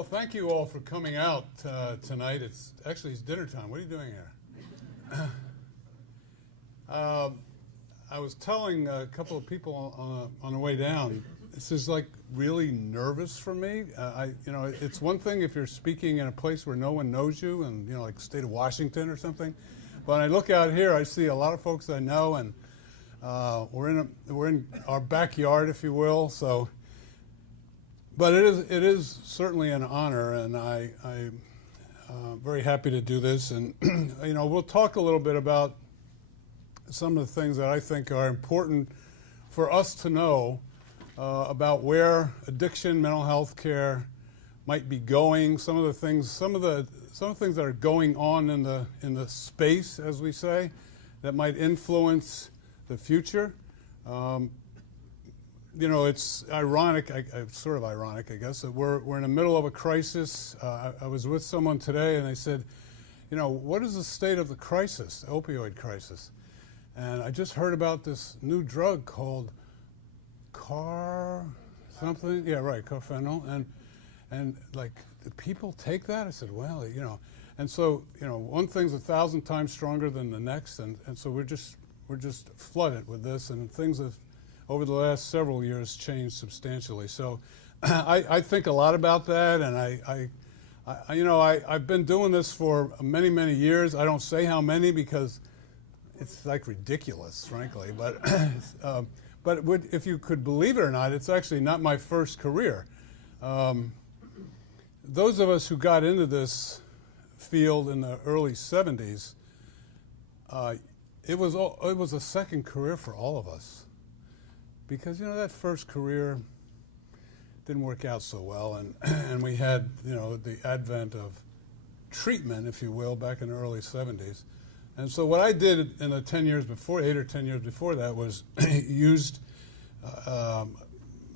Well, thank you all for coming out tonight. It's dinner time. What are you doing here? I was telling a couple of people on the way down, this is like really nervous for me. It's one thing if you're speaking in a place where no one knows you, and like the state of Washington or something. But when I look out here, I see a lot of folks I know, and we're in our backyard, if you will. So, but it is certainly an honor, and I'm very happy to do this. And we'll talk a little bit about some of the things that I think are important for us to know about where addiction, mental health care might be going. Some of the things that are going on in the space, as we say, that might influence the future. It's ironic, sort of ironic, I guess, that we're in the middle of a crisis. I was with someone today, and they said, what is the state of the crisis, the opioid crisis? And I just heard about this new drug called carfentanil, and like, do people take that? I said, well, and so one thing's 1,000 times stronger than the next, and so we're just flooded with this, and things have over the last several years changed substantially. So I think a lot about that, and I've been doing this for many, many years. I don't say how many because it's like ridiculous, frankly, but if you could believe it or not, it's actually not my first career. Those of us who got into this field in the early 70s, it was a second career for all of us, because that first career didn't work out so well, and we had the advent of treatment, if you will, back in the early 70s. And so what I did in the 8 or 10 years before that, was used a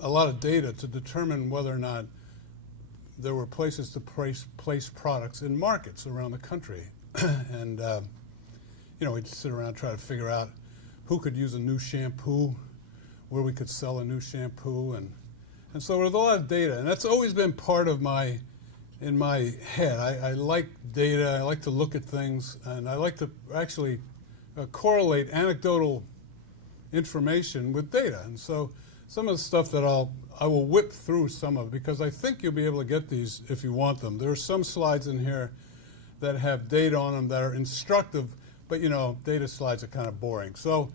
lot of data to determine whether or not there were places to place products in markets around the country. And we'd sit around and try to figure out who could use a new shampoo, where we could sell a new shampoo, and so there was a lot of data, and that's always been part of in my head. I like data, I like to look at things, and I like to actually correlate anecdotal information with data. And so some of the stuff that I will whip through some of, because I think you'll be able to get these if you want them. There are some slides in here that have data on them that are instructive, but data slides are kind of boring. So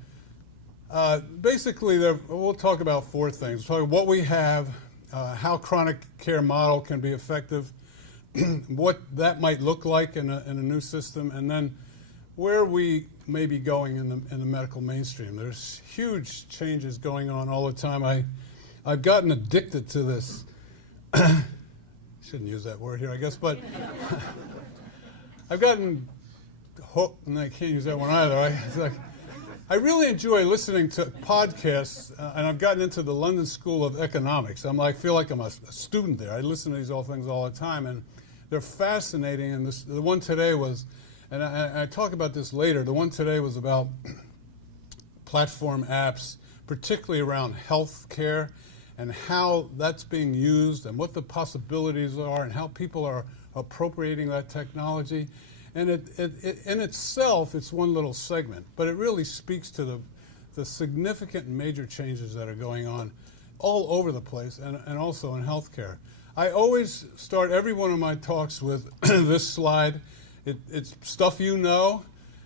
basically we'll talk about 4 things. We'll talk about what we have, how chronic care model can be effective, what that might look like in a new system, and then where we may be going in the medical mainstream. There's huge changes going on all the time. I've gotten addicted to this. Shouldn't use that word here, I guess, but I've gotten hooked, and I can't use that one either. I really enjoy listening to podcasts, and I've gotten into the London School of Economics. I feel like I'm a student there. I listen to these things all the time, and they're fascinating. And the one today was, and I talk about this later, the one today was about platform apps, particularly around health care, and how that's being used, and what the possibilities are, and how people are appropriating that technology. And it in itself, it's one little segment, but it really speaks to the significant and major changes that are going on all over the place, and also in healthcare. I always start every one of my talks with this slide. It's stuff you know,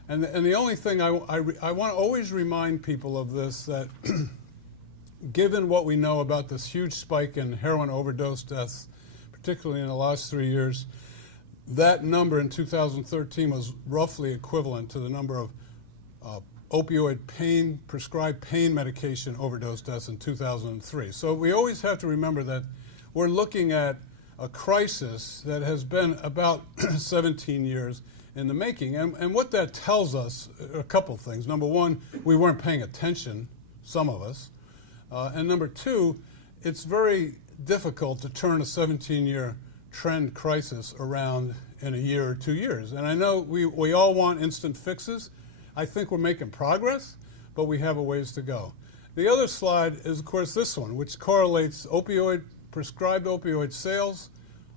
and the only thing I want to always remind people of this, that given what we know about this huge spike in heroin overdose deaths, particularly in the last 3 years, that number in 2013 was roughly equivalent to the number of opioid prescribed pain medication overdose deaths in 2003. So we always have to remember that we're looking at a crisis that has been about 17 years in the making. And what that tells us, a couple things. Number one, we weren't paying attention, some of us. And number two, it's very difficult to turn a 17-year trend crisis around in a year or 2 years. And I know we all want instant fixes. I think we're making progress, but we have a ways to go. The other slide is, of course, this one, which correlates prescribed opioid sales,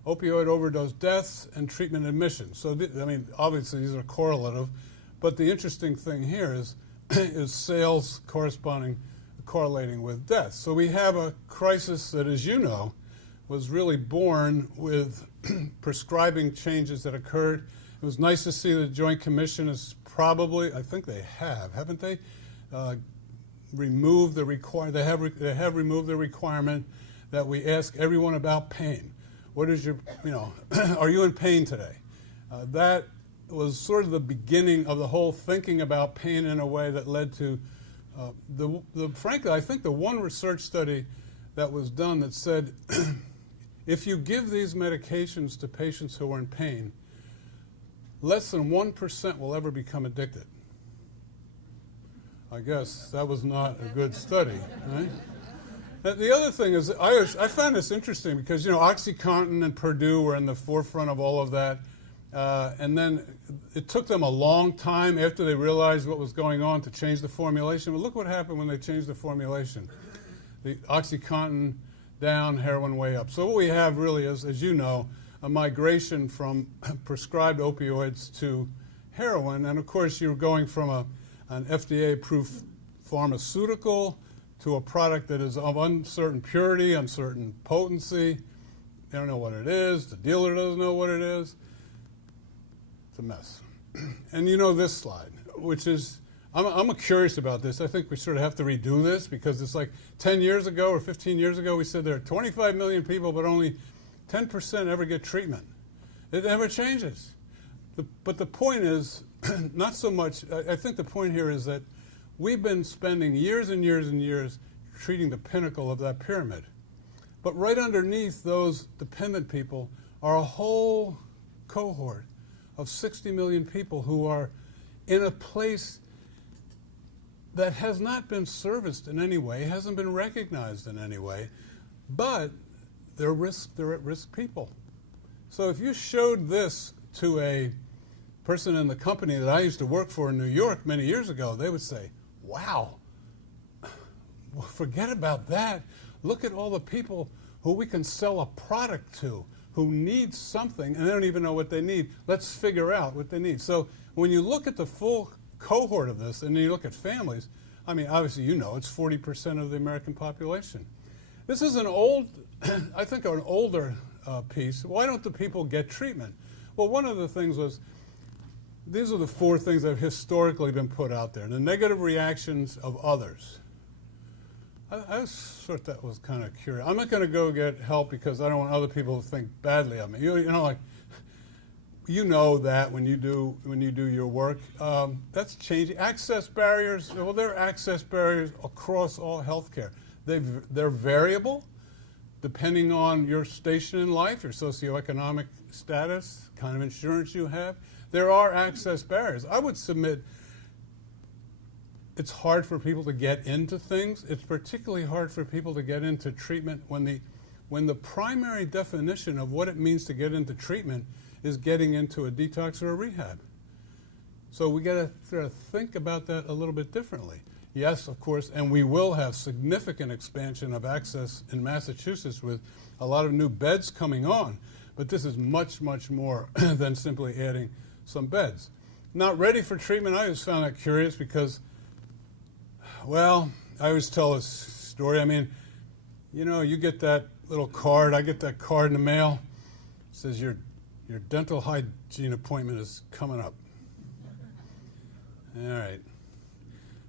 opioid overdose deaths, and treatment admissions. So, I mean, obviously these are correlative, but the interesting thing here is, is sales correlating with deaths. So we have a crisis that, as you know, was really born with prescribing changes that occurred. It was nice to see the Joint Commission has probably, I think they have, haven't they? Removed the they have removed the requirement that we ask everyone about pain. What is your, are you in pain today? That was sort of the beginning of the whole thinking about pain in a way that led to frankly, I think the one research study that was done that said if you give these medications to patients who are in pain, less than 1% will ever become addicted. I guess that was not a good study, right? The other thing is, I found this interesting because, Oxycontin and Purdue were in the forefront of all of that. And then it took them a long time after they realized what was going on to change the formulation. But look what happened when they changed the formulation. The Oxycontin down, heroin way up. So what we have really is, as you know, a migration from prescribed opioids to heroin. And of course, you're going from an FDA-approved pharmaceutical to a product that is of uncertain purity, uncertain potency. They don't know what it is. The dealer doesn't know what it is. It's a mess. And you know this slide, which is, I'm curious about this. I think we sort of have to redo this because it's like 10 years ago or 15 years ago, we said there are 25 million people, but only 10% ever get treatment. It never changes. But the point is, not so much, I think the point here is that we've been spending years and years and years treating the pinnacle of that pyramid. But right underneath those dependent people are a whole cohort of 60 million people who are in a place that has not been serviced in any way, hasn't been recognized in any way, but they're at-risk people. So if you showed this to a person in the company that I used to work for in New York many years ago, they would say, wow, well, forget about that. Look at all the people who we can sell a product to, who need something, and they don't even know what they need. Let's figure out what they need. So when you look at the full cohort of this, and then you look at families, I mean, obviously you know it's 40% of the American population. This is an old, I think an older piece. Why don't the people get treatment? Well, one of the things was, these are the 4 things that have historically been put out there. The negative reactions of others. I thought that was kind of curious. I'm not going to go get help because I don't want other people to think badly of me. You know that when you do your work. That's changing. Access barriers. Well, there are access barriers across all healthcare. They're variable, depending on your station in life, your socioeconomic status, kind of insurance you have. There are access barriers. I would submit it's hard for people to get into things. It's particularly hard for people to get into treatment when the primary definition of what it means to get into treatment is getting into a detox or a rehab. So we got to sort of think about that a little bit differently. Yes, of course, and we will have significant expansion of access in Massachusetts with a lot of new beds coming on, but this is much, much more than simply adding some beds. Not ready for treatment, I always found that curious because, well, I always tell this story. I mean, you get that little card, I get that card in the mail. It says your dental hygiene appointment is coming up. All right.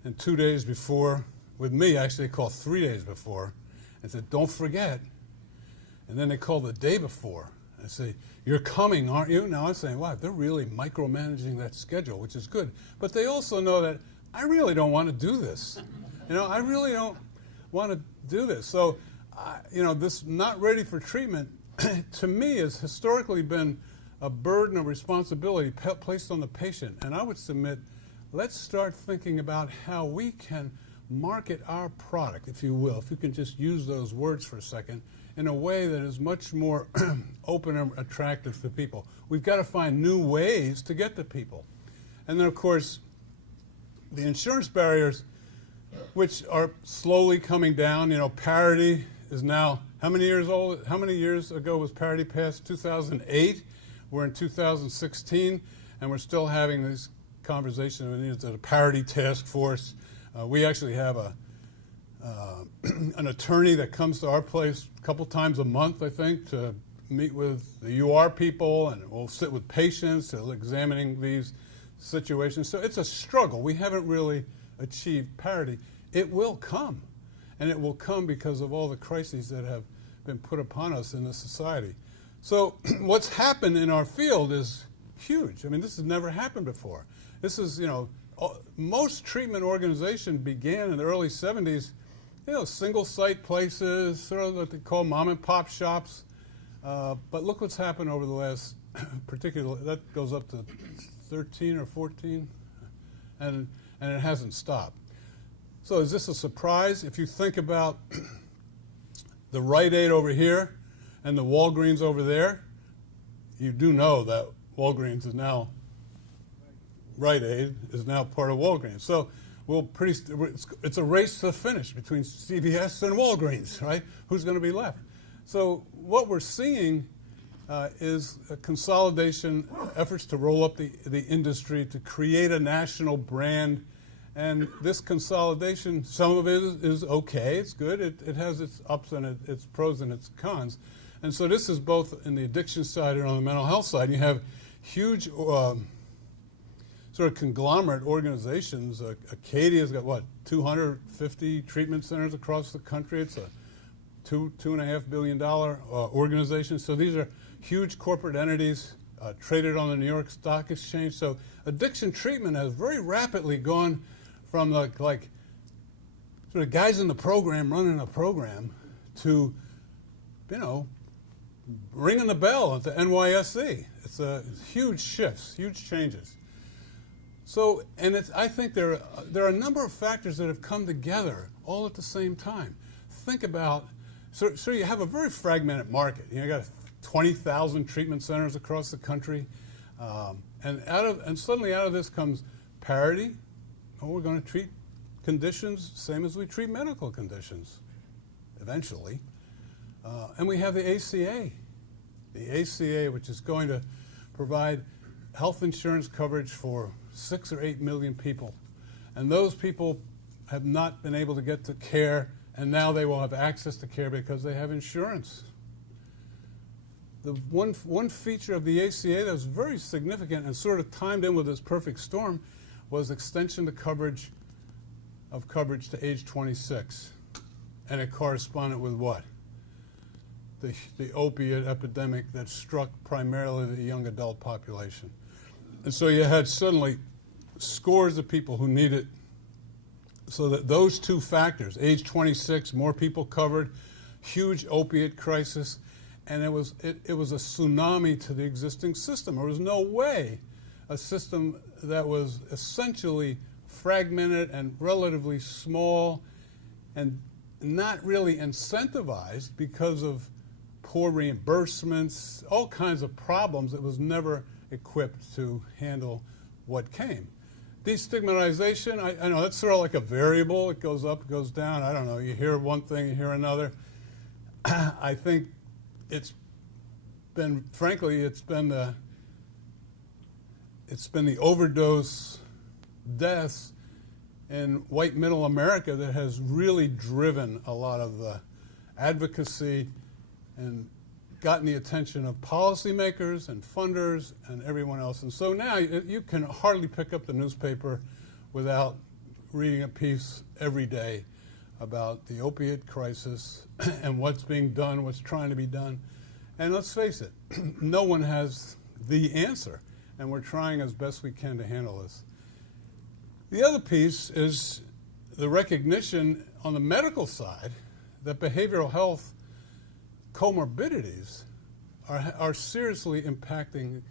And 2 days before, with me, actually they call 3 days before and said, don't forget. And then they call the day before and say, you're coming, aren't you? Now I'm saying, wow, they're really micromanaging that schedule, which is good. But they also know that I really don't want to do this. I really don't want to do this. So, this not ready for treatment, to me, has historically been a burden of responsibility placed on the patient. And I would submit, let's start thinking about how we can market our product, if you will, if you can just use those words for a second, in a way that is much more open and attractive to people. We've got to find new ways to get to people. And then, of course, the insurance barriers, which are slowly coming down. Parity is now How many years ago was parity passed? 2008. We're in 2016, and we're still having these conversations. We need a parity task force. We actually have an attorney that comes to our place a couple times a month, I think, to meet with the UR people, and we'll sit with patients to examining these situations. So it's a struggle. We haven't really achieved parity. It will come, and it will come because of all the crises that have been put upon us in this society. So what's happened in our field is huge. I mean, this has never happened before. This is, most treatment organization began in the early 70s, single site places, sort of what they call mom and pop shops. But look what's happened over the last, particularly, that goes up to 13 or 14, and it hasn't stopped. So is this a surprise? If you think about the Rite Aid over here and the Walgreens over there, you do know that Walgreens is now, Rite Aid is now part of Walgreens. So it's a race to the finish between CVS and Walgreens, right? Who's going to be left? So what we're seeing is a consolidation, efforts to roll up the industry, to create a national brand. And this consolidation, some of it is okay, it's good. It has its ups and its pros and its cons. And so this is both in the addiction side and on the mental health side. You have huge sort of conglomerate organizations. Acadia's got, 250 treatment centers across the country. It's a $2.5 billion organization. So these are huge corporate entities traded on the New York Stock Exchange. So addiction treatment has very rapidly gone from like sort of guys in the program running a program to, ringing the bell at the NYSE. It's huge shifts, huge changes. So, and I think there are a number of factors that have come together all at the same time. Think about, so you have a very fragmented market. You got 20,000 treatment centers across the country, and suddenly out of this comes parity. Oh, we're going to treat conditions same as we treat medical conditions, eventually. And we have the ACA, which is going to provide health insurance coverage for 6 or 8 million people. And those people have not been able to get to care, and now they will have access to care because they have insurance. The one feature of the ACA that was very significant and sort of timed in with this perfect storm was extension to coverage to age 26. And it corresponded with what? The opiate epidemic that struck primarily the young adult population. And so you had suddenly scores of people who need it. So that those two factors, age 26, more people covered, huge opiate crisis, and it was a tsunami to the existing system. There was no way a system that was essentially fragmented and relatively small and not really incentivized because of poor reimbursements, all kinds of problems. It was never equipped to handle what came. Destigmatization, I know that's sort of like a variable. It goes up, it goes down. I don't know. You hear one thing, you hear another. I think it's been the overdose deaths in white middle America that has really driven a lot of the advocacy and gotten the attention of policymakers and funders and everyone else. And so now you can hardly pick up the newspaper without reading a piece every day about the opiate crisis and what's being done, what's trying to be done. And let's face it, no one has the answer, and we're trying as best we can to handle this. The other piece is the recognition on the medical side that behavioral health comorbidities are seriously impacting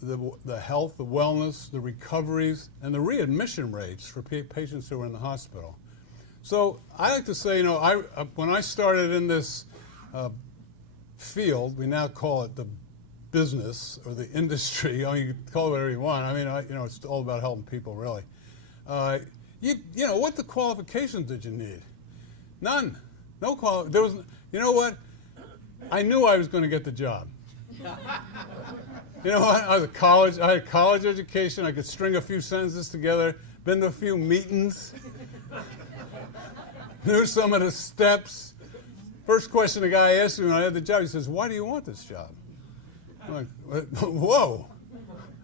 the health, the wellness, the recoveries, and the readmission rates for patients who are in the hospital. So I like to say, when I started in this field, we now call it the business or the industry. I mean, you can call it whatever you want. I mean, it's all about helping people, really. What the qualifications did you need? None. No qual. There was. You know what? I knew I was going to get the job. You know what? I was at college. I had college education. I could string a few sentences together. Been to a few meetings. Knew some of the steps. First question the guy asked me when I had the job, he says, "Why do you want this job?" I'm like, "Whoa,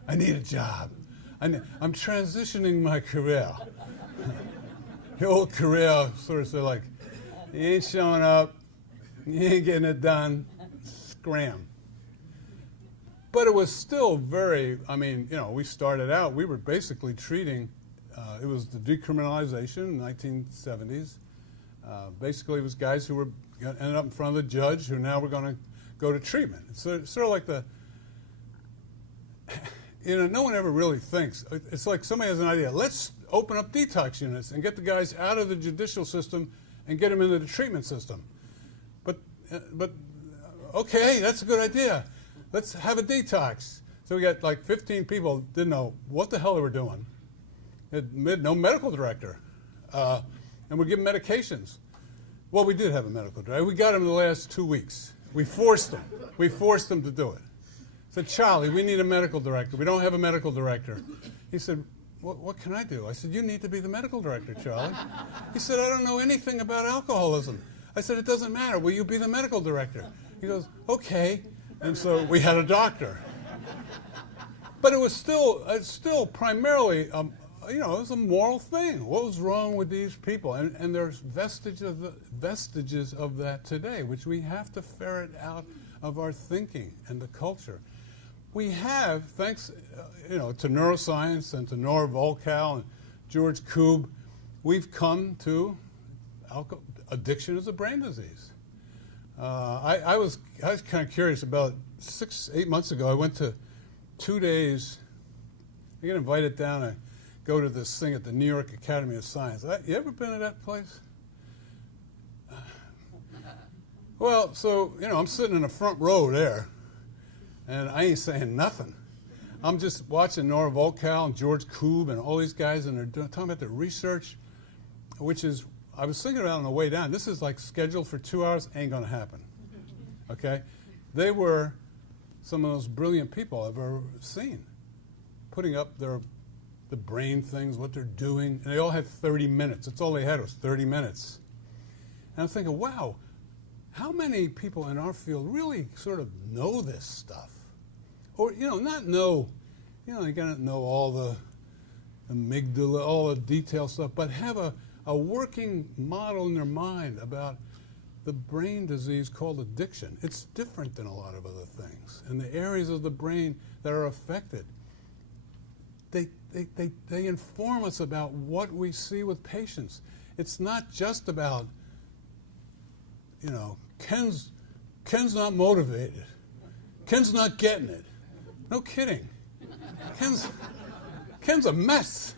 I need a job. I'm transitioning my career." The old career sort of said, like, "You ain't showing up. You ain't getting it done. Scram." But it was still very, I mean, you know, we started out, we were basically treating, it was the decriminalization in the 1970s. Basically, it was guys who were ended up in front of the judge who now were going to go to treatment. It's sort of like the, you know, no one ever really thinks. It's like somebody has an idea. Let's open up detox units and get the guys out of the judicial system and get them into the treatment system. But okay, that's a good idea. Let's have a detox. So we got like 15 people didn't know what the hell they were doing. Had no medical director. And we're giving medications. Well, we did have a medical director. We got him in the last 2 weeks. We forced them. We forced them to do it. I said, "Charlie, we need a medical director. We don't have a medical director." He said, what can I do? I said, "You need to be the medical director, Charlie." He said, "I don't know anything about alcoholism." I said, "It doesn't matter. Will you be the medical director?" He goes, "Okay." And so we had a doctor. But it was still primarily, you know, it was a moral thing. What was wrong with these people? And there's vestiges of that today, which we have to ferret out of our thinking and the culture. We have, thanks, you know, to neuroscience and to Nora Volkow and George Koob, we've come to addiction as a brain disease. I was kind of curious. About 6-8 months ago, I went to 2 days. I get invited down to go to this thing at the New York Academy of Science. You ever been to that place? Well, so, you know, I'm sitting in the front row there, and I ain't saying nothing. I'm just watching Nora Volkow and George Koob and all these guys, and they're talking about their research, which is, I was thinking about it on the way down. This is like scheduled for 2 hours, ain't going to happen. Okay? They were some of the most brilliant people I've ever seen, putting up the brain things, what they're doing, and they all had 30 minutes. That's all they had was 30 minutes. And I'm thinking, wow, how many people in our field really sort of know this stuff? Or, you know, not know, you know, you gotta know all the amygdala, all the detailed stuff, but have a working model in their mind about the brain disease called addiction. It's different than a lot of other things. And the areas of the brain that are affected, they inform us about what we see with patients. It's not just about, you know, Ken's not motivated. Ken's not getting it. No kidding. Ken's a mess.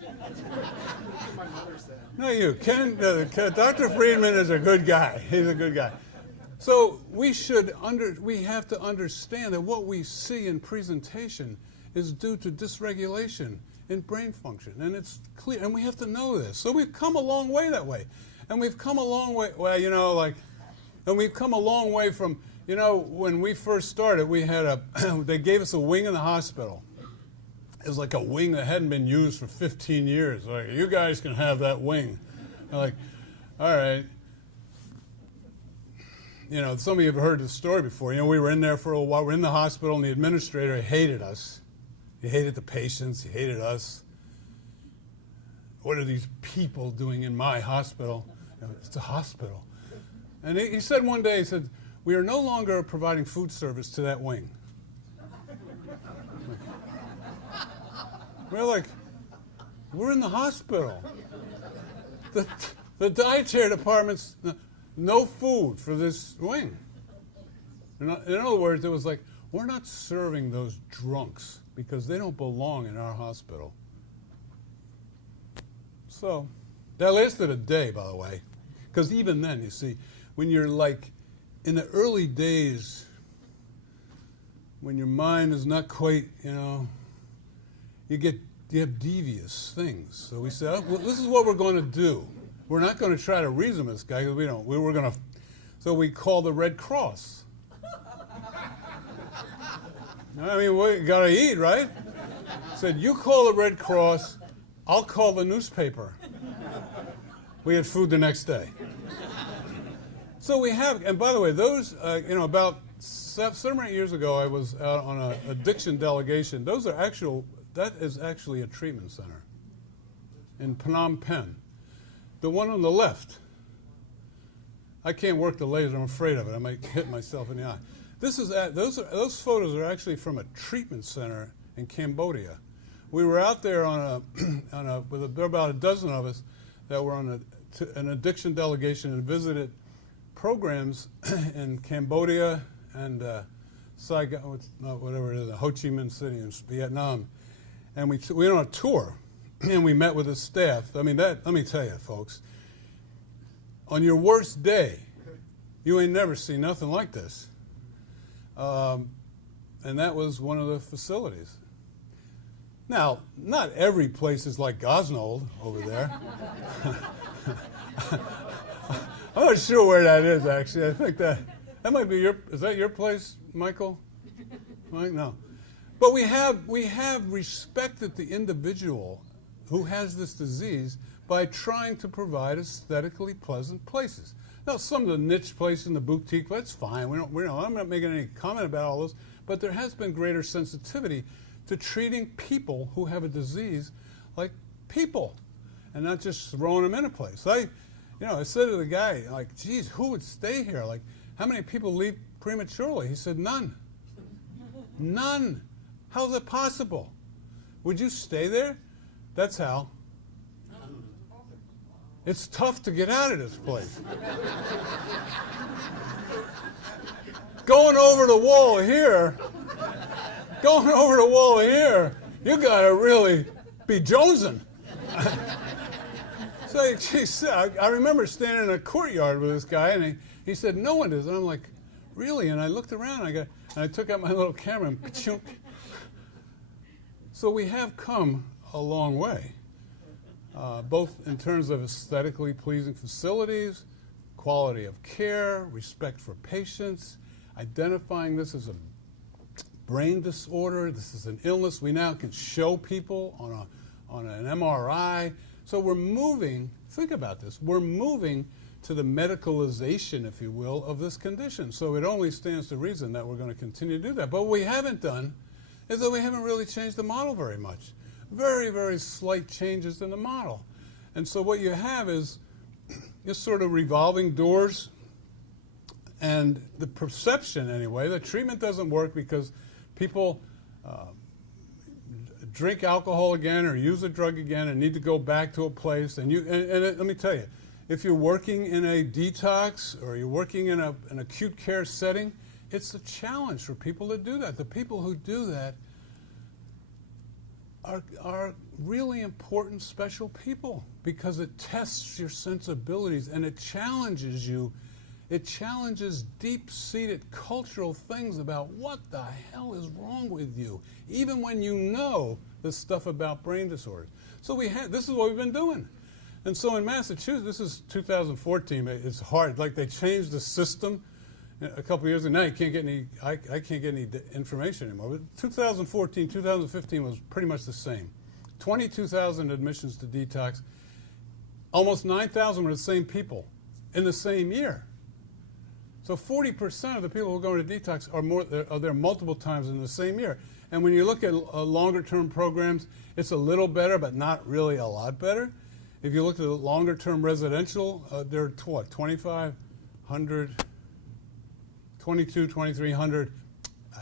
No, you. Dr. Friedman is a good guy. He's a good guy. So we have to understand that what we see in presentation is due to dysregulation in brain function, and it's clear, and we have to know this. So we've come a long way that way, and we've come a long way. Well, you know, like, and we've come a long way from, you know, when we first started, we had they gave us a wing in the hospital. It was like a wing that hadn't been used for 15 years. Like, you guys can have that wing. I'm like, all right. You know, some of you have heard this story before. You know, we were in there for a while. We're in the hospital, and the administrator hated us. He hated the patients. He hated us. What are these people doing in my hospital? You know, it's a hospital. And he said one day, he said, "We are no longer providing food service to that wing." We're like, we're in the hospital. The dietary department's no food for this wing. In other words, it was like, we're not serving those drunks because they don't belong in our hospital. So that lasted a day, by the way, because even then, you see, when you're like in the early days, when your mind is not quite, you know, you have devious things. So we said, oh, well, this is what we're going to do. We're not going to try to reason with this guy because we were going to So we call the Red Cross. I mean, we got to eat, right? Said, you call the Red Cross, I'll call the newspaper. We had food the next day. So we have, and by the way, those, about 7 or 8 years ago, I was out on an addiction delegation. That is actually a treatment center in Phnom Penh. The one on the left, I can't work the laser, I'm afraid of it. I might hit myself in the eye. Those photos are actually from a treatment center in Cambodia. We were out there there were about a dozen of us that were on an addiction delegation and visited programs in Cambodia and Saigon, whatever it is, Ho Chi Minh City in Vietnam. And we went on a tour, and we met with the staff. I mean, let me tell you, folks, on your worst day, you ain't never seen nothing like this. And that was one of the facilities. Now, not every place is like Gosnold over there. I'm not sure where that is, actually. I think that might be is that your place, Michael? Mike? No. But we have respected the individual who has this disease by trying to provide aesthetically pleasant places. Now, some of the niche places in the boutique, that's fine. I'm not making any comment about all those, but there has been greater sensitivity to treating people who have a disease like people and not just throwing them in a place. I said to the guy, like, geez, who would stay here? Like, how many people leave prematurely? He said, none. None. How is that possible? Would you stay there? That's how. It's tough to get out of this place. Going over the wall here, you got to really be jonesing. So, geez, I remember standing in a courtyard with this guy, and he said, no one is. And I'm like, really? And I looked around, and I took out my little camera, and ka-chunk. So we have come a long way, both in terms of aesthetically pleasing facilities, quality of care, respect for patients, identifying this as a brain disorder, this is an illness. We now can show people on an MRI. So we're moving, think about this, we're moving to the medicalization, if you will, of this condition. So it only stands to reason that we're going to continue to do that. But what we haven't done is that we haven't really changed the model very much. Very, very slight changes in the model. And so what you have is just sort of revolving doors, and the perception, anyway, that treatment doesn't work because people drink alcohol again or use a drug again and need to go back to a place. And let me tell you, if you're working in a detox or you're working in an acute care setting, it's a challenge for people to do that. The people who do that are really important, special people because it tests your sensibilities and it challenges you. It challenges deep-seated cultural things about what the hell is wrong with you, even when you know the stuff about brain disorders. So this is what we've been doing. And so in Massachusetts, this is 2014, it's hard. Like they changed the system a couple of years ago. Now you can't get I can't get any information anymore. But 2014, 2015 was pretty much the same. 22,000 admissions to detox. Almost 9,000 were the same people in the same year. So 40% of the people who are going to detox are there multiple times in the same year. And when you look at longer-term programs, it's a little better, but not really a lot better. If you look at the longer-term residential, there are 2,500, 2,300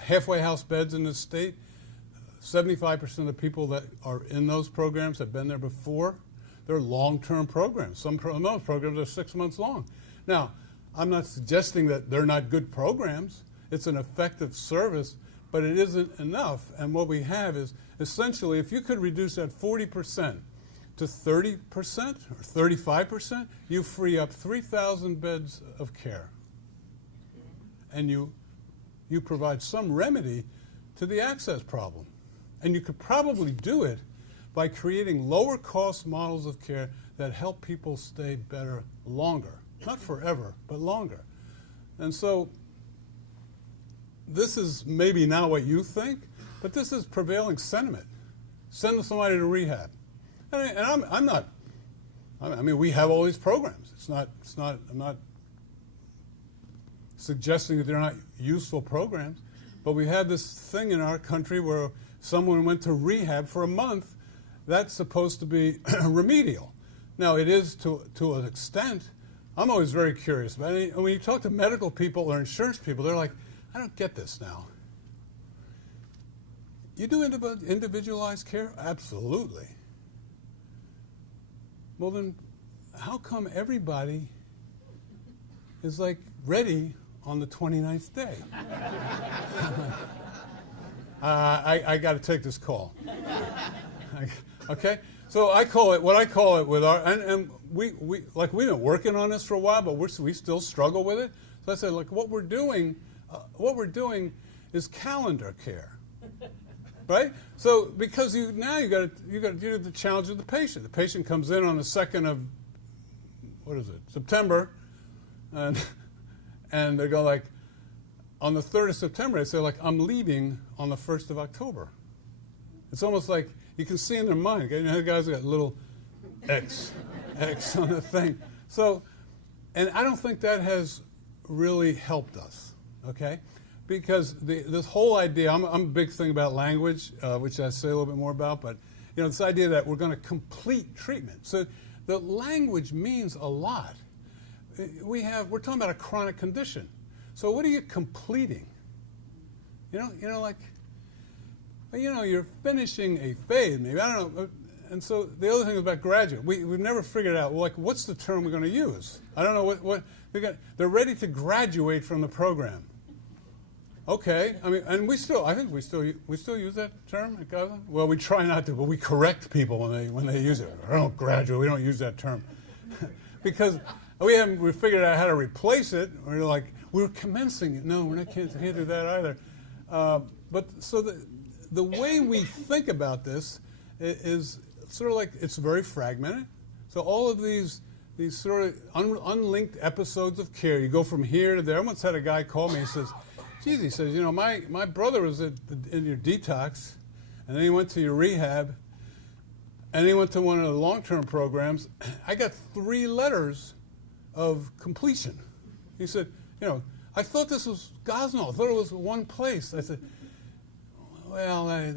halfway house beds in the state. 75% of the people that are in those programs have been there before. They're long-term programs. Some of those programs are 6 months long. Now, I'm not suggesting that they're not good programs. It's an effective service, but it isn't enough. And what we have is essentially, if you could reduce that 40% to 30% or 35%, you free up 3,000 beds of care. And you provide some remedy to the access problem. And you could probably do it by creating lower cost models of care that help people stay better longer. Not forever, but longer. And so this is maybe not what you think, but this is prevailing sentiment. Send somebody to rehab. And I'm not, I mean, we have all these programs. I'm not suggesting that they're not useful programs, but we had this thing in our country where someone went to rehab for a month. That's supposed to be remedial. Now, it is to an extent. I'm always very curious about it. When you talk to medical people or insurance people, they're like, I don't get this now. You do individualized care? Absolutely. Well, then how come everybody is like ready on the 29th day? I got to take this call. Okay? So I call it, what I call it with our, and we've been working on this for a while, but we still struggle with it. So I said, look, what we're doing is calendar care. Right? So because now you got to deal with the challenge of the patient. The patient comes in on the 2nd of September, and they go like, on the 3rd of September, they say like, I'm leaving on the 1st of October. It's almost like you can see in their mind. You know, the guys got little X on the thing. So, and I don't think that has really helped us. Okay. Because this whole idea, I'm a big thing about language, which I say a little bit more about, but you know, this idea that we're going to complete treatment. So the language means a lot. We're talking about a chronic condition. So what are you completing? You're finishing a phase, maybe, I don't know. And so the other thing is about graduate. We've never figured out, like, what's the term we're going to use? I don't know what they're ready to graduate from the program. Okay, I mean, and I think we still use that term at Goslin. Well, we try not to, but we correct people when they use it. I don't graduate. We don't use that term because we figured out how to replace it. We're commencing it. No, can't do that either. But so the way we think about this is sort of like it's very fragmented. So all of these sort of unlinked episodes of care. You go from here to there. I once had a guy call me and says, geez, he says, my brother was in your detox, and then he went to your rehab, and then he went to one of the long-term programs. I got 3 letters of completion. He said, I thought this was Gosnell. I thought it was one place. I said, well, I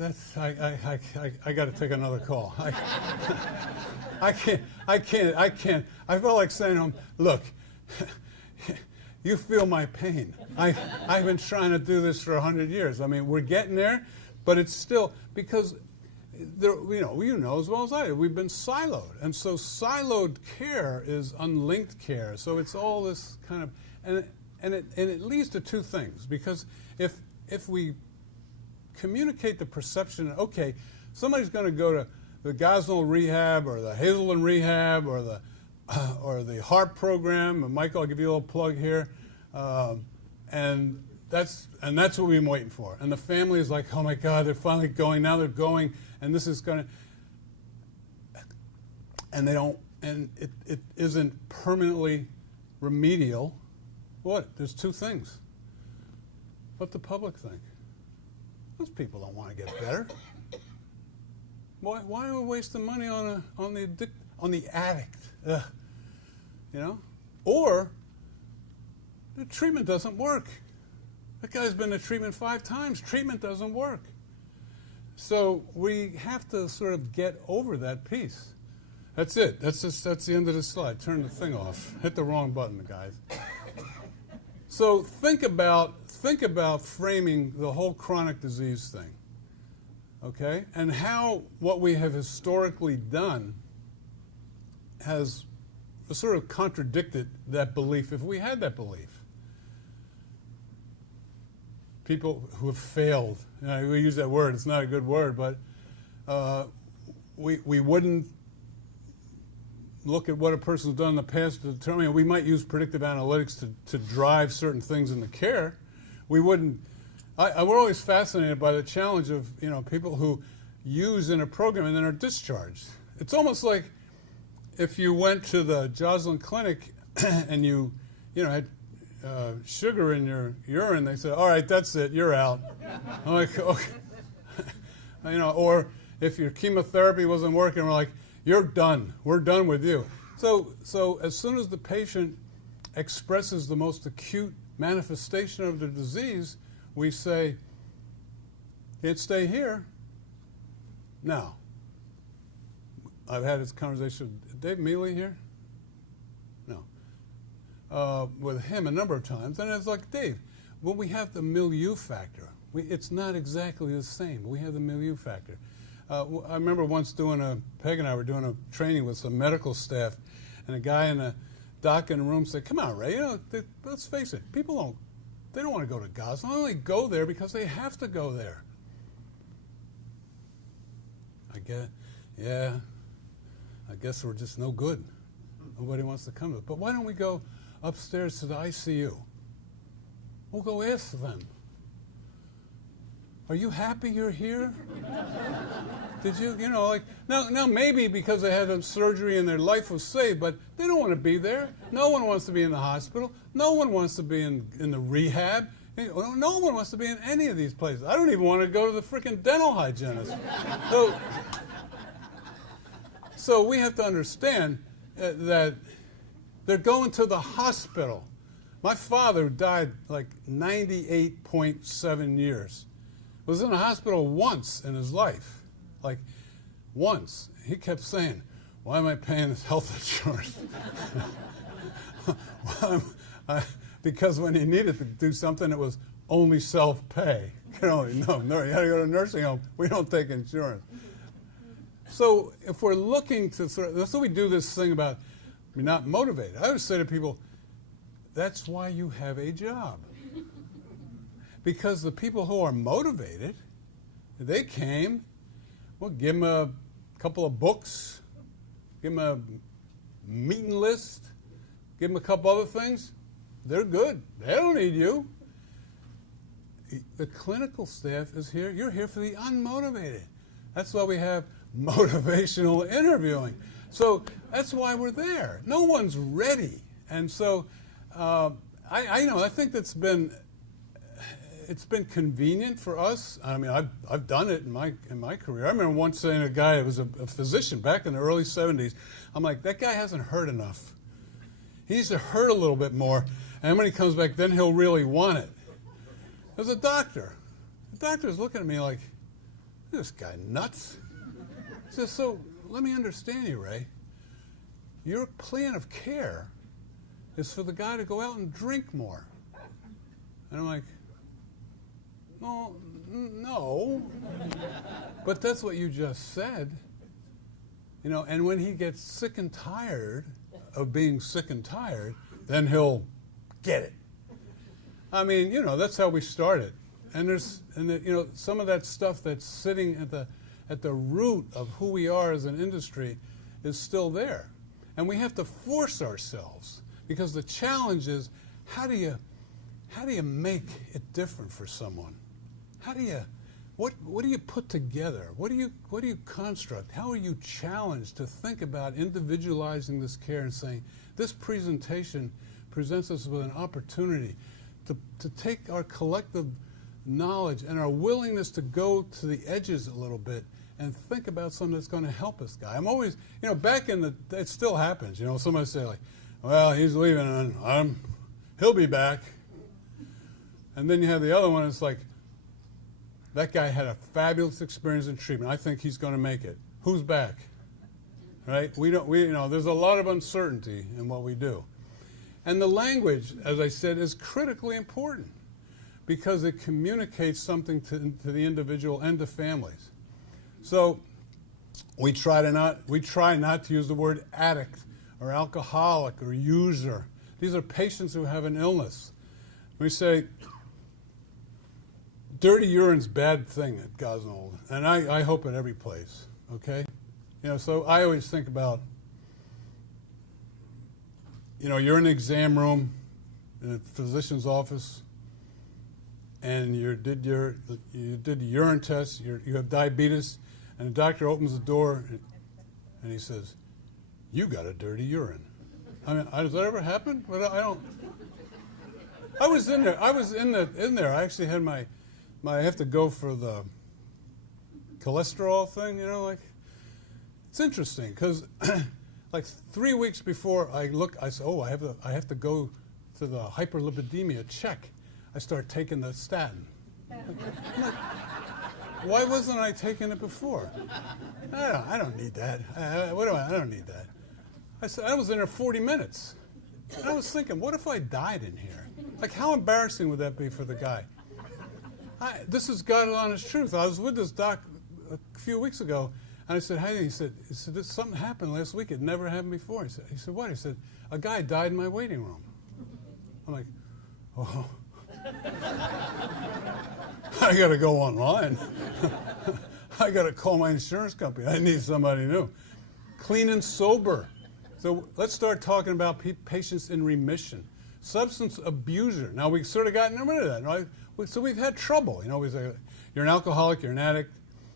got to take another call. I can't. I felt like saying to him, look, you feel my pain. I've been trying to do this for 100 years. I mean, we're getting there, but it's still, because you know as well as I do, we've been siloed. And so siloed care is unlinked care. So it's all this kind of, and it leads to 2 things. Because if we communicate the perception, okay, somebody's going to go to the Gosnell rehab or the Hazelden rehab or the HARP program, and Michael, I'll give you a little plug here, and that's what we've been waiting for. And the family is like, oh my God, they're finally going. Now they're going, and this is going to, and they don't, and it isn't permanently remedial. What? There's 2 things. What the public think? Those people don't want to get better. Why are we wasting money on the addict? Ugh. Or the treatment doesn't work. That guy's been to treatment 5 times. Treatment doesn't work. So we have to sort of get over that piece. That's it. That's the end of the slide. Turn the thing off. Hit the wrong button, guys. So think about framing the whole chronic disease thing. Okay? And how what we have historically done has sort of contradicted that belief, if we had that belief. People who have failed, we use that word, it's not a good word, but we wouldn't look at what a person's done in the past to determine. We might use predictive analytics to drive certain things in the care. We wouldn't. We're always fascinated by the challenge of people who use in a program and then are discharged. It's almost like if you went to the Joslin Clinic and you had sugar in your urine, they say, all right, that's it, you're out. I'm like, okay. Or if your chemotherapy wasn't working, we're like, you're done. We're done with you. So as soon as the patient expresses the most acute manifestation of the disease, we say, can't stay here. Now, I've had this conversation with Dave Mealy here. With him a number of times, and it's like, Dave, well, we have the milieu factor. It's not exactly the same. We have the milieu factor. I remember once Peg and I were doing a training with some medical staff, and a guy in a doc in the room said, come on, Ray, let's face it, people don't want to go to Gaza. They only go there because they have to go there. I guess we're just no good. Nobody wants to come to it. But why don't we go upstairs to the ICU? We'll go ask them. Are you happy you're here? Did you, now maybe because they had a surgery and their life was saved, but they don't want to be there. No one wants to be in the hospital. No one wants to be in the rehab. No one wants to be in any of these places. I don't even want to go to the freaking dental hygienist. So we have to understand that they're going to the hospital. My father died like 98.7 years. Was in the hospital once in his life, like once. He kept saying, why am I paying this health insurance? Because when he needed to do something, it was only self-pay. No, you had to go to a nursing home. We don't take insurance. So if we're looking to that's why we do this thing about you're not motivated. I always say to people, that's why you have a job. Because the people who are motivated, they came, well, give them a couple of books, give them a meeting list, give them a couple other things. They're good. They don't need you. The clinical staff is here. You're here for the unmotivated. That's why we have motivational interviewing. So that's why we're there. No one's ready. And so I think it's been convenient for us. I mean, I've done it in my career. I remember once saying to a guy, it was a physician back in the early 70s, I'm like, that guy hasn't heard enough. He needs to hurt a little bit more, and when he comes back, then he'll really want it. There's a doctor. The doctor's looking at me like, this guy nuts? He says, so let me understand you, Ray. Your plan of care is for the guy to go out and drink more. And I'm like, well, no. But that's what you just said. And when he gets sick and tired of being sick and tired, then he'll get it. I mean, that's how we started. And some of that stuff that's sitting at the root of who we are as an industry is still there. And we have to force ourselves, because the challenge is, how do you make it different for someone? What do you put together? What do you construct? How are you challenged to think about individualizing this care and saying, this presentation presents us with an opportunity to take our collective knowledge and our willingness to go to the edges a little bit and think about something that's going to help us, guy. I'm always, back in it still happens. Somebody say like, well, he's leaving and he'll be back. And then you have the other one, it's like, that guy had a fabulous experience in treatment. I think he's going to make it. Who's back? Right? There's a lot of uncertainty in what we do. And the language, as I said, is critically important because it communicates something to the individual and to families. So we try not to use the word addict or alcoholic or user. These are patients who have an illness. We say, dirty urine's a bad thing at Gosnold, and I hope at every place, okay? So I always think about, you're in the exam room in a physician's office, and you did the urine test, you have diabetes, and the doctor opens the door, and he says, you got a dirty urine. I mean, does that ever happen? But I don't. I was in there. I was in there. I actually had my I have to go for the cholesterol thing, you know, like, it's interesting because like 3 weeks before I said, oh, I have to go to the hyperlipidemia check. I start taking the statin. I'm like, why wasn't I taking it before? I don't need that. I don't need that. I said, I was in there 40 minutes. And I was thinking, what if I died in here? Like, how embarrassing would that be for the guy? This is God honest truth. I was with this doc a few weeks ago, and I said, hey, he said, something happened last week. It never happened before. He said, what? He said, a guy died in my waiting room. I'm like, oh. I got to go online. I got to call my insurance company. I need somebody new. Clean and sober. So let's start talking about patients in remission. Substance abuser. Now, we've sort of gotten rid of that, right? So we've had trouble. You know, we say, you're an alcoholic, you're an addict,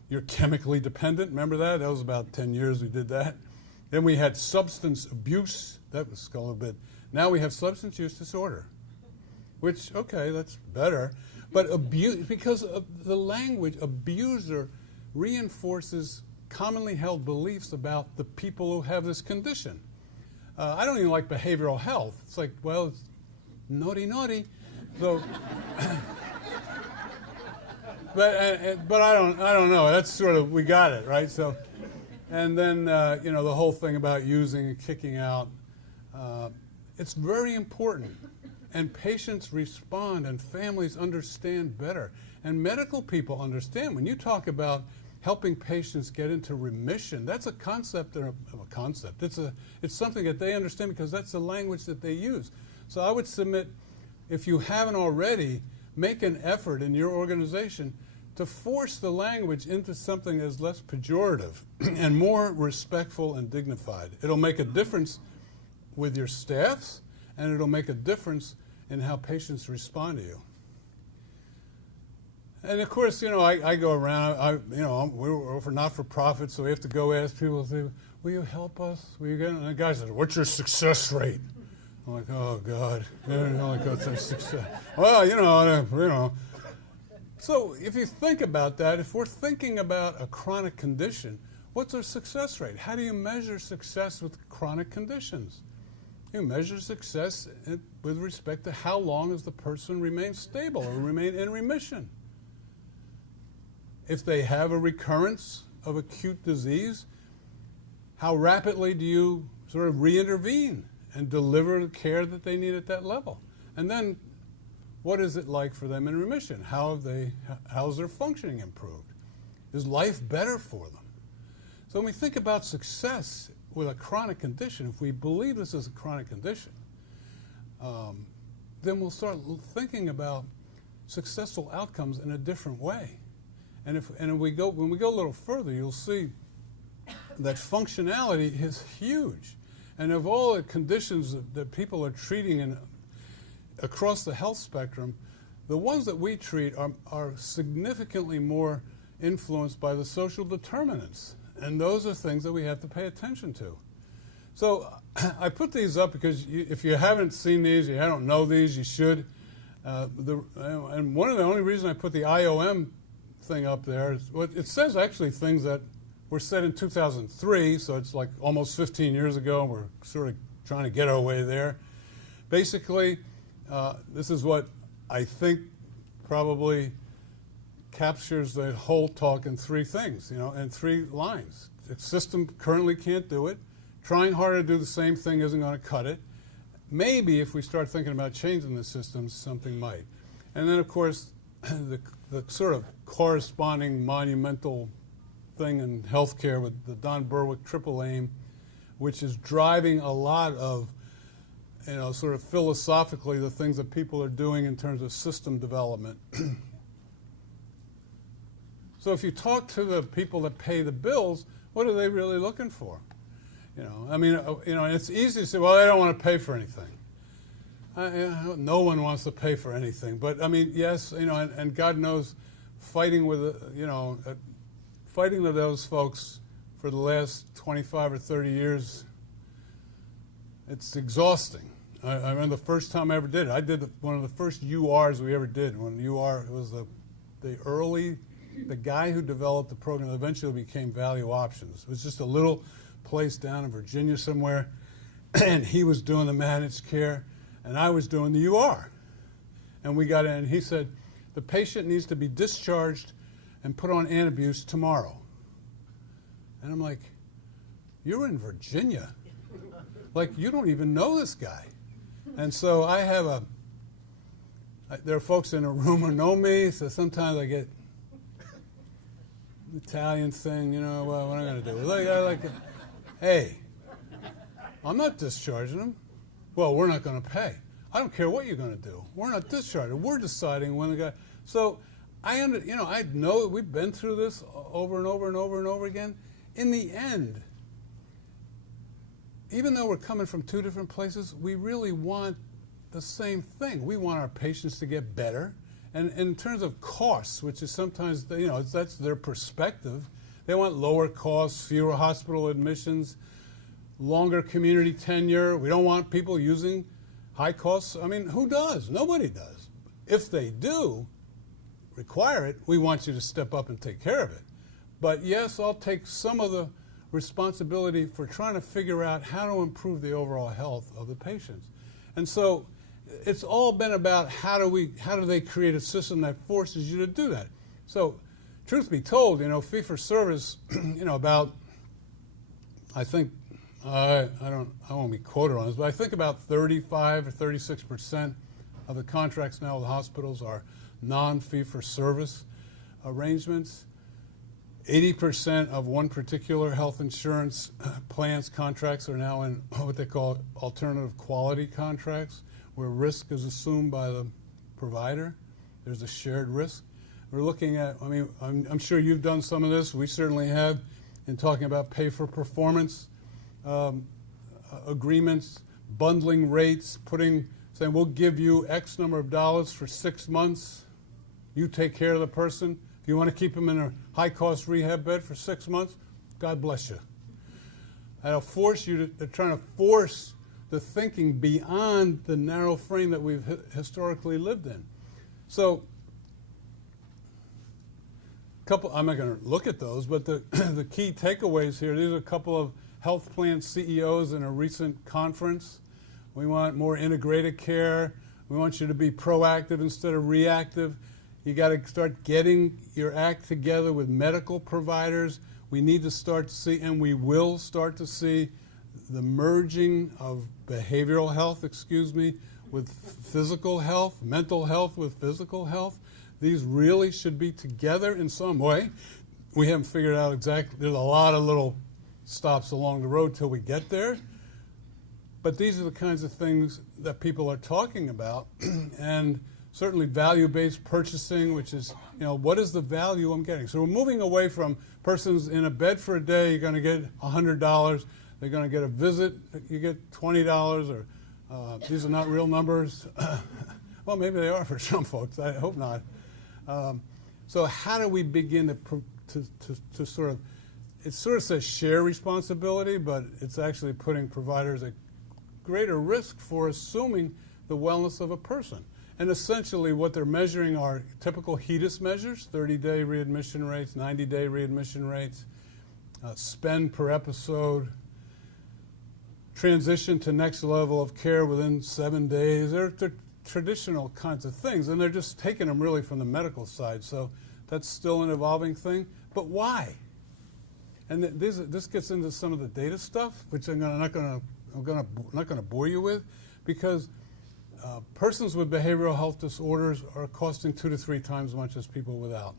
you're chemically dependent. Remember that? That was about 10 years we did that. Then we had substance abuse. That was a little bit. Now we have substance use disorder, which, okay, that's better. But abuse, because of the language, abuser reinforces commonly held beliefs about the people who have this condition. I don't even like behavioral health. It's like, well, it's naughty, naughty. So, but I don't know. That's sort of, we got it, right? So, and then you know, the whole thing about using and kicking out. It's very important, and patients respond, and families understand better, and medical people understand. When you talk about helping patients get into remission, that's a concept of a concept. It's something that they understand because that's the language that they use. So I would submit, if you haven't already, make an effort in your organization to force the language into something that's less pejorative and more respectful and dignified. It'll make a difference with your staffs, and it'll make a difference in how patients respond to you. And of course, you know, I go around, you know, we're for not-for-profit, so we have to go ask people, say, will you help us? Will you get? And the guy says, what's your success rate? I'm like, oh, God. Like, what's our success? Well, you know. So if you think about that, if we're thinking about a chronic condition, what's our success rate? How do you measure success with chronic conditions? You measure success with respect to how long does the person remain stable or remain in remission. If they have a recurrence of acute disease, how rapidly do you sort of re-intervene and deliver the care that they need at that level? And then, what is it like for them in remission? How's their functioning improved? Is life better for them? So when we think about success with a chronic condition, if we believe this is a chronic condition, then we'll start thinking about successful outcomes in a different way. And when we go a little further, you'll see that functionality is huge. And of all the conditions that people are treating across the health spectrum, the ones that we treat are significantly more influenced by the social determinants. And those are things that we have to pay attention to. So I put these up because if you haven't seen these, you don't know these, you should. And one of the only reasons I put the IOM thing up there is, well, it says actually things that were said in 2003, so it's like almost 15 years ago, and we're sort of trying to get our way there. Basically, this is what I think probably captures the whole talk in three things, you know, in three lines. The system currently can't do it. Trying harder to do the same thing isn't going to cut it. Maybe if we start thinking about changing the system, something might. And then, of course, the sort of corresponding monumental thing in healthcare with the Don Berwick triple aim, which is driving a lot of, you know, sort of philosophically the things that people are doing in terms of system development. So if you talk to the people that pay the bills, what are they really looking for? You know, I mean, you know, it's easy to say, well, they don't want to pay for anything. No one wants to pay for anything. But, I mean, yes, you know, and God knows fighting with, you know, fighting with those folks for the last 25 or 30 years, it's exhausting. I remember the first time I ever did it. I did one of the first URs we ever did. When UR, it was the guy who developed the program that eventually became Value Options. It was just a little place down in Virginia somewhere, and he was doing the managed care, and I was doing the UR. And we got in, and he said, the patient needs to be discharged and put on antabuse tomorrow. And I'm like, you're in Virginia. Like, you don't even know this guy. And so I have there are folks in the room who know me, so sometimes I get Italian thing, you know, well, what am I going to do? Hey, I'm not discharging them. Well, we're not going to pay. I don't care what you're going to do. We're not discharging. We're deciding when the guy. So I know we've been through this over and over and over and over again. In the end, even though we're coming from two different places, we really want the same thing. We want our patients to get better. And in terms of costs, which is sometimes, that's their perspective, they want lower costs, fewer hospital admissions, longer community tenure. We don't want people using high costs. I mean, who does? Nobody does. If they do require it, we want you to step up and take care of it. But yes, I'll take some of the responsibility for trying to figure out how to improve the overall health of the patients. And so it's all been about how do they create a system that forces you to do that. So truth be told, fee-for-service, about, I think, I won't be quoted on this, but I think about 35 or 36% of the contracts now with hospitals are non-fee-for-service arrangements. 80% of one particular health insurance plan's contracts are now in what they call alternative quality contracts, where risk is assumed by the provider. There's a shared risk. We're looking at, I'm sure you've done some of this. We certainly have in talking about pay-for-performance agreements, bundling rates, saying we'll give you X number of dollars for 6 months. You take care of the person. If you want to keep them in a high-cost rehab bed for 6 months, God bless you. That'll force you they're trying to force the thinking beyond the narrow frame that we've historically lived in. So, I'm not going to look at those, but the key takeaways here, these are a couple of health plan CEOs in a recent conference. We want more integrated care. We want you to be proactive instead of reactive. You got to start getting your act together with medical providers. We need to start to see, and we will start to see, the merging of behavioral health, with physical health, mental health with physical health. These really should be together in some way. We haven't figured out exactly. There's a lot of little stops along the road till we get there. But these are the kinds of things that people are talking about. And certainly value-based purchasing, which is, what is the value I'm getting? So we're moving away from persons in a bed for a day, you're going to get $100. They're going to get a visit, you get $20, or these are not real numbers. Well, maybe they are for some folks. I hope not. So how do we begin to sort of, it sort of says share responsibility, but it's actually putting providers at greater risk for assuming the wellness of a person. And essentially what they're measuring are typical HEDIS measures, 30-day readmission rates, 90-day readmission rates, spend per episode, transition to next level of care within 7 days. They're traditional kinds of things, and they're just taking them really from the medical side. So that's still an evolving thing. But why? And this gets into some of the data stuff, which I'm not going to bore you with, because persons with behavioral health disorders are costing 2 to 3 times as much as people without.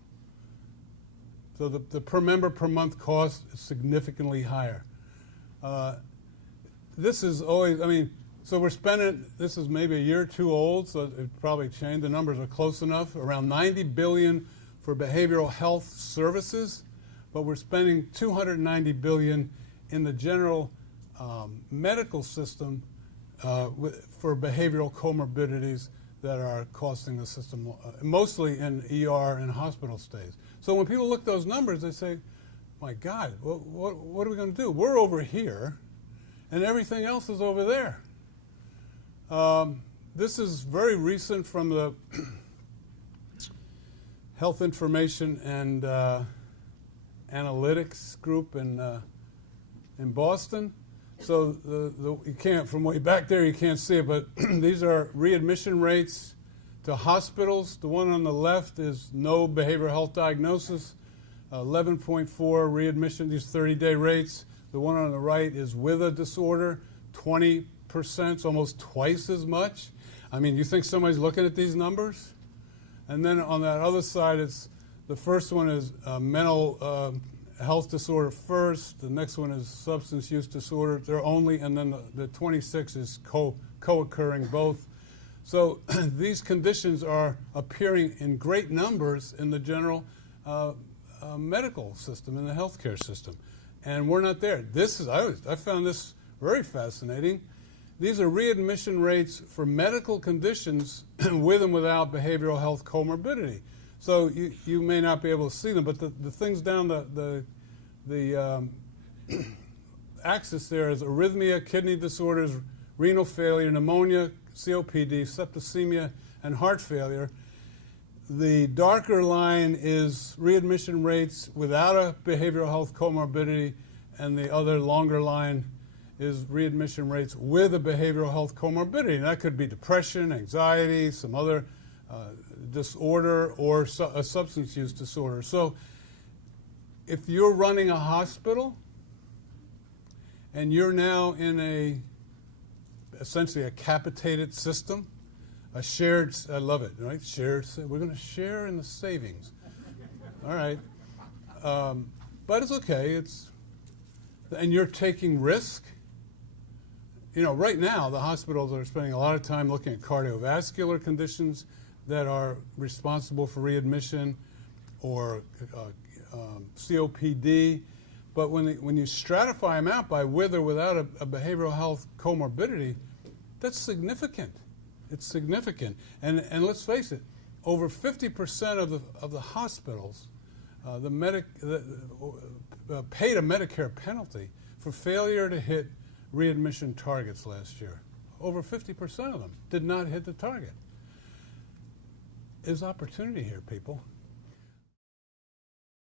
So the per member per month cost is significantly higher. This is always, so we're spending, this is maybe a year or two old, so it probably changed. The numbers are close enough. Around $90 billion for behavioral health services, but we're spending $290 billion in the general medical system for behavioral comorbidities that are costing the system, mostly in ER and hospital stays. So when people look at those numbers, they say, my God, what are we going to do? We're over here, and everything else is over there. This is very recent from the Health Information and Analytics group in Boston. So you can't, from way back there, you can't see it, but these are readmission rates to hospitals. The one on the left is no behavioral health diagnosis, 11.4 readmission, these 30-day rates. The one on the right is with a disorder, 20%, it's almost twice as much. I mean, you think somebody's looking at these numbers? And then on that other side, it's the first one is mental health disorder first. The next one is substance use disorder. They're only, and then the 26 is co-occurring both. So these conditions are appearing in great numbers in the general medical system, in the healthcare system. And we're not there. This is, I found this very fascinating. These are readmission rates for medical conditions with and without behavioral health comorbidity. So you may not be able to see them, but the things down the axis there is arrhythmia, kidney disorders, renal failure, pneumonia, COPD, septicemia, and heart failure. The darker line is readmission rates without a behavioral health comorbidity, and the other longer line is readmission rates with a behavioral health comorbidity. And that could be depression, anxiety, some other disorder, or a substance use disorder. So if you're running a hospital and you're now in essentially a capitated system, a shared, I love it, right? Shared, we're going to share in the savings. All right. But it's okay. And you're taking risk. You know, right now, the hospitals are spending a lot of time looking at cardiovascular conditions that are responsible for readmission, or COPD. But when you stratify them out by with or without a behavioral health comorbidity, that's significant. It's significant. And let's face it, over 50% of the hospitals paid a Medicare penalty for failure to hit readmission targets last year. Over 50% of them did not hit the target. There's opportunity here, people.